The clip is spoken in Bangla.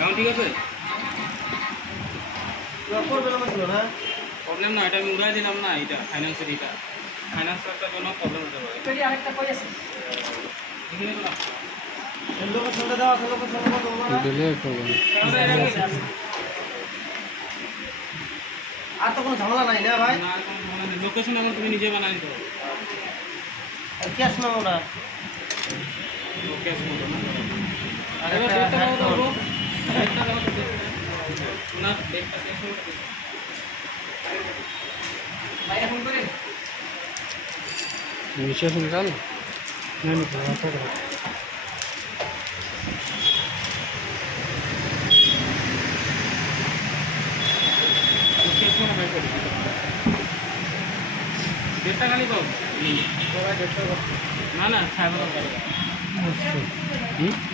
এখন ঠিক আছে? প্রবলেম না, এটা আমি উড়াই দিলাম না, এটা ফাইন্যান্সের, এটা ফাইন্যান্সের জন্য প্রবলেম হতে পারে। আরেকটা কই আছে এখানে তো না। লোকেশনটা দাও আছে, লোকেশনটা বলবো না আর তো কোনো ঝামেলা নাই না ভাই। না, লোকেশন এখন তুমি নিজে বানাই দিতে হবে। আর ক্যাশ নেবো না। ক্যাশ মতো না। আর এবার একটা ডেটটা দাও, হেডফোন। ডেটটা দাও তো, না ডেটটা ক্যাশ মতো দিতে। ভাইয়া ফোন করে विशेष निकाल नहीं निकाल तो ক্যাশ মতো বাই করে দিতে। ডেটটা খালি দাও। ডেটটা না না, 7 अच्छा